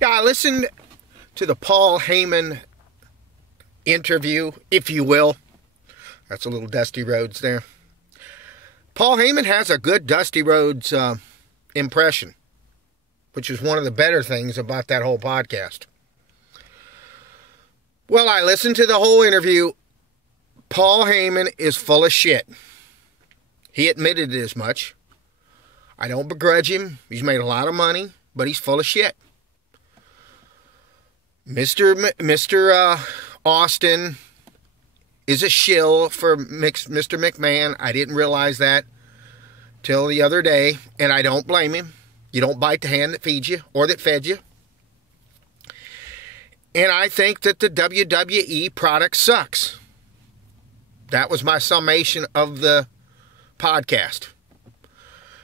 Yeah, I listened to the Paul Heyman interview, if you will. That's a little Dusty Rhodes there. Paul Heyman has a good Dusty Rhodes impression, which is one of the better things about that whole podcast. Well, I listened to the whole interview. Paul Heyman is full of shit. He admitted it as much. I don't begrudge him. He's made a lot of money, but he's full of shit. Mr. Austin is a shill for Mr. McMahon. I didn't realize that till the other day, and I don't blame him. You don't bite the hand that feeds you or that fed you. And I think that the WWE product sucks. That was my summation of the podcast.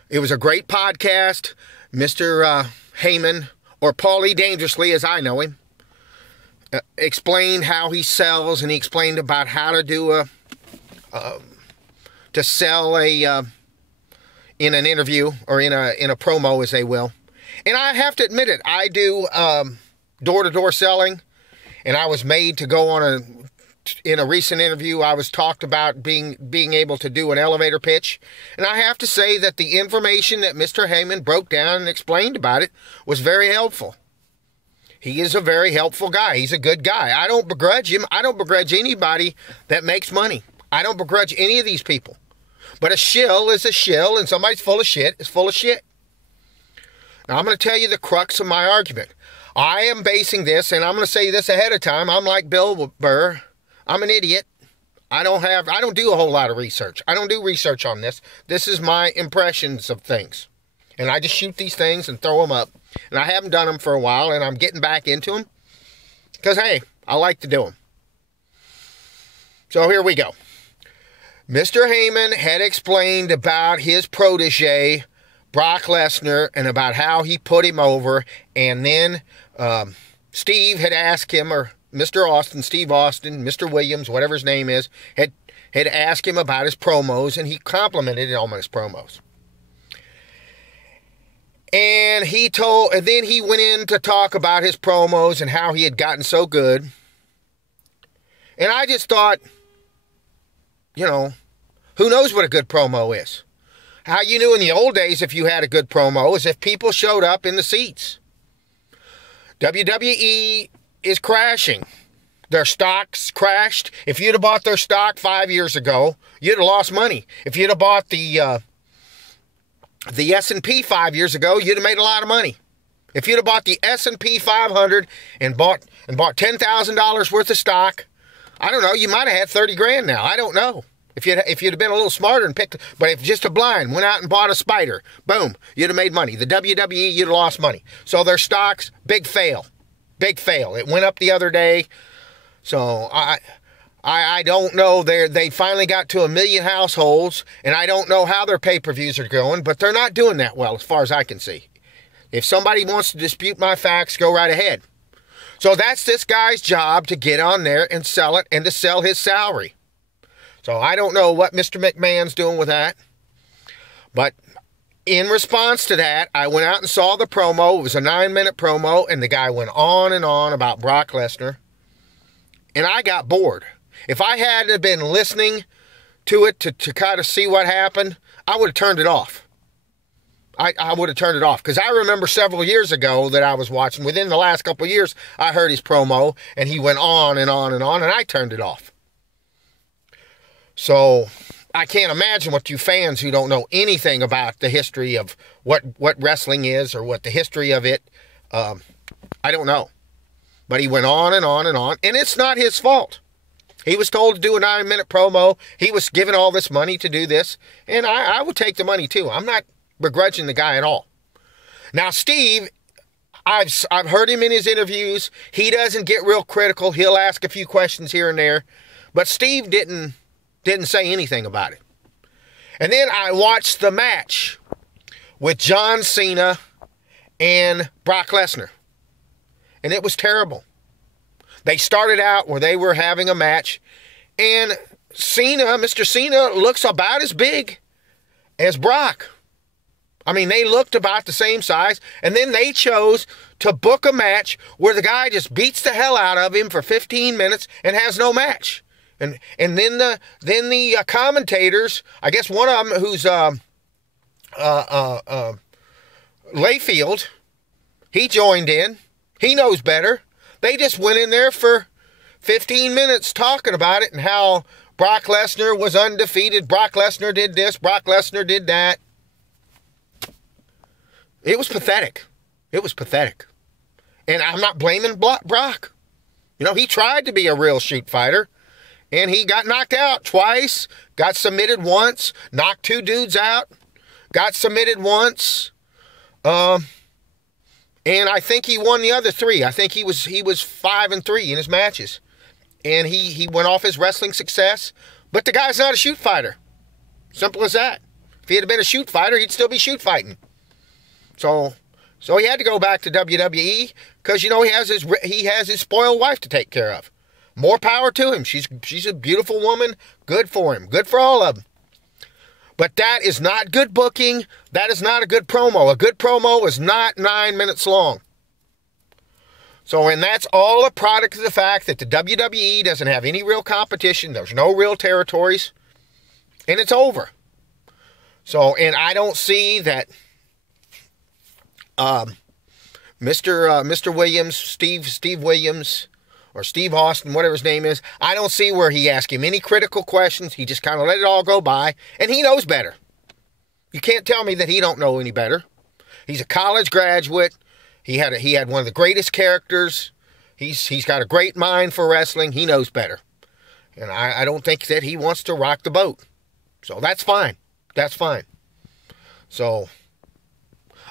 It was a great podcast. Mr. Heyman, or Paulie Dangerously as I know him, explained how he sells, and he explained about how to do to sell in an interview or in a promo, as they will. And I have to admit it, I do door-to-door selling, and I was made to go in a recent interview, I was talked about being able to do an elevator pitch. And I have to say that the information that Mr. Heyman broke down and explained about it was very helpful. He is a very helpful guy. He's a good guy. I don't begrudge him. I don't begrudge anybody that makes money. I don't begrudge any of these people. But a shill is a shill, and somebody's full of shit is full of shit. Now, I'm going to tell you the crux of my argument. I am basing this, and I'm going to say this ahead of time. I'm like Bill Burr. I'm an idiot. I don't do a whole lot of research. I don't do research on this. This is my impressions of things. And I just shoot these things and throw them up. And I haven't done them for a while, and I'm getting back into them. Because, hey, I like to do them. So here we go. Mr. Heyman had explained about his protege, Brock Lesnar, and about how he put him over. And then Steve had asked him, or Mr. Austin, Steve Austin, Mr. Williams, whatever his name is, had asked him about his promos, and he complimented him on his promos. And then he went in to talk about his promos and how he had gotten so good. And I just thought, who knows what a good promo is? How you knew in the old days if you had a good promo is if people showed up in the seats. WWE is crashing. Their stocks crashed. If you'd have bought their stock 5 years ago, you'd have lost money. If you'd have bought the S&P 5 years ago, you'd have made a lot of money. If you'd have bought the S&P 500 and bought $10,000 worth of stock, I don't know, you might have had 30 grand now. I don't know. If you'd have been a little smarter and picked, but if just a blind went out and bought a spider, boom, you'd have made money. The WWE, you'd have lost money. So their stocks, big fail. Big fail. It went up the other day. So I don't know. They finally got to 1 million households, and I don't know how their pay-per-views are going, but they're not doing that well as far as I can see. If somebody wants to dispute my facts, go right ahead. So that's this guy's job, to get on there and sell it and to sell his salary. So I don't know what Mr. McMahon's doing with that. But in response to that, I went out and saw the promo. It was a 9-minute promo, and the guy went on and on about Brock Lesnar. And I got bored. If I had been listening to it to kind of see what happened, I would have turned it off. I would have turned it off. Because I remember several years ago that I was watching, within the last couple of years, I heard his promo, and he went on and on and on, and I turned it off. So I can't imagine what you fans who don't know anything about the history of what wrestling is or what the history of it, I don't know. But he went on and on and on, and it's not his fault. He was told to do a 9-minute promo. He was given all this money to do this, and I would take the money too. I'm not begrudging the guy at all. Now, Steve, I've heard him in his interviews. He doesn't get real critical. He'll ask a few questions here and there, but Steve didn't say anything about it. And then I watched the match with John Cena and Brock Lesnar, and it was terrible. They started out where they were having a match, and Mr. Cena looks about as big as Brock. I mean, they looked about the same size, and then they chose to book a match where the guy just beats the hell out of him for 15 minutes and has no match. And then the commentators, I guess one of them who's Layfield, he joined in. He knows better. They just went in there for 15 minutes talking about it and how Brock Lesnar was undefeated. Brock Lesnar did this. Brock Lesnar did that. It was pathetic. It was pathetic. And I'm not blaming Brock. You know, he tried to be a real shoot fighter. And he got knocked out twice. Got submitted once. Knocked 2 dudes out. Got submitted once. And I think he won the other 3. I think he was 5-3 in his matches. And he went off his wrestling success. But the guy's not a shoot fighter. Simple as that. If he had been a shoot fighter, he'd still be shoot fighting. So he had to go back to WWE because, you know, he has his spoiled wife to take care of. More power to him. She's a beautiful woman. Good for him. Good for all of them. But that is not good booking. That is not a good promo. A good promo is not 9 minutes long. So, and that's all a product of the fact that the WWE doesn't have any real competition. There's no real territories. And it's over. So, and I don't see that Mr. Williams, Steve Williams, or Steve Austin, whatever his name is, I don't see where he asked him any critical questions. He just kind of let it all go by, and he knows better. You can't tell me that he don't know any better. He's a college graduate. He had one of the greatest characters. He's got a great mind for wrestling. He knows better. And I don't think that he wants to rock the boat. So that's fine. That's fine. So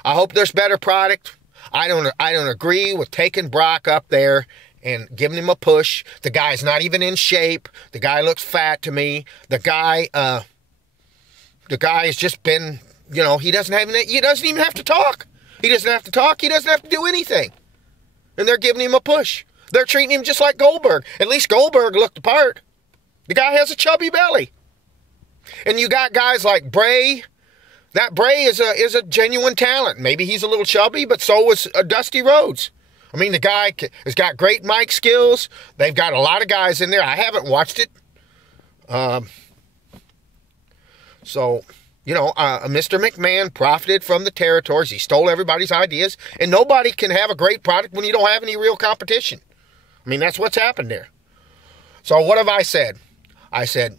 I hope there's better product. I don't agree with taking Brock up there and giving him a push. The guy's not even in shape. The guy looks fat to me. The guy has just been, you know, he doesn't even have to talk. He doesn't have to talk. He doesn't have to do anything. And they're giving him a push. They're treating him just like Goldberg. At least Goldberg looked the part. The guy has a chubby belly. And you got guys like Bray. That Bray is a genuine talent. Maybe he's a little chubby, but so was Dusty Rhodes. I mean, the guy has got great mic skills. They've got a lot of guys in there. I haven't watched it. So, you know, Mr. McMahon profited from the territories. He stole everybody's ideas. And nobody can have a great product when you don't have any real competition. I mean, that's what's happened there. So what have I said? I said,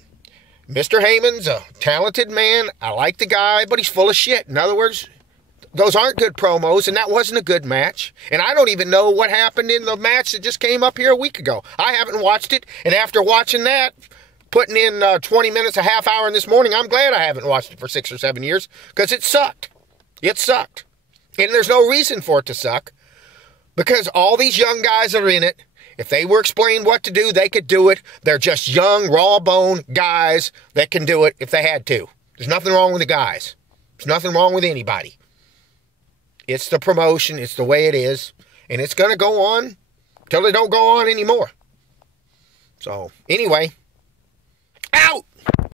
Mr. Heyman's a talented man. I like the guy, but he's full of shit. In other words, those aren't good promos, and that wasn't a good match. And I don't even know what happened in the match that just came up here a week ago. I haven't watched it, and after watching that, putting in 20 minutes, a half hour in this morning, I'm glad I haven't watched it for 6 or 7 years, because it sucked. It sucked. And there's no reason for it to suck, because all these young guys are in it. If they were explained what to do, they could do it. They're just young, raw-bone guys that can do it if they had to. There's nothing wrong with the guys. There's nothing wrong with anybody. It's the promotion. It's the way it is. And it's going to go on until they don't go on anymore. So, anyway, out!